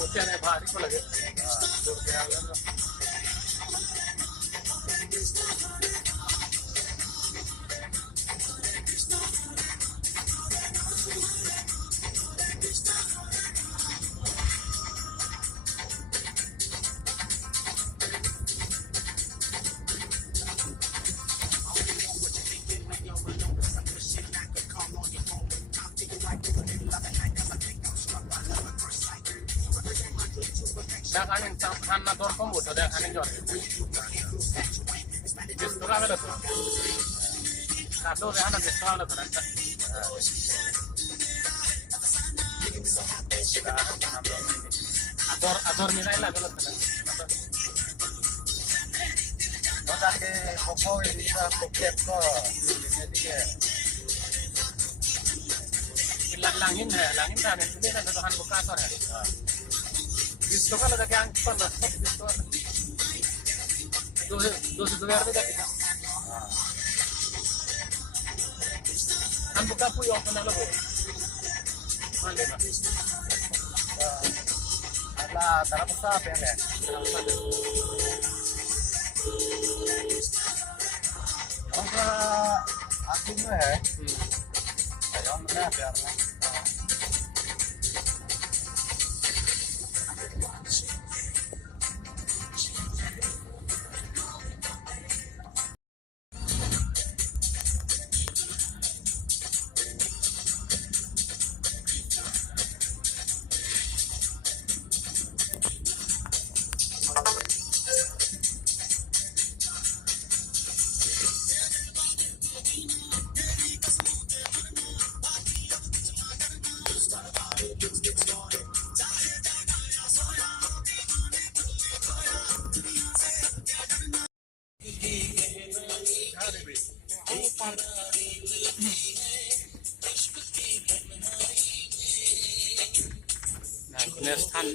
Usianya bahari ko lagi. Kaya lang. Dakanin sana dor kombuto dakanin jor. Bistura vela tu. Kado re hana bistura vela tu. Ador nilai lah kalau tu. Kita ke pokok ini kita pokok ko ini dia. Langin kan ini kan Tuhan buka sor ya. Bistura kalau dah yang pun lah. Bistura. Dos biar beda kita. Kan buka pun yang pernah logo. Mana lah. Ada tarap apa ya? Masa akhirnya ya? Ayo mana biarlah. Nah, ini stand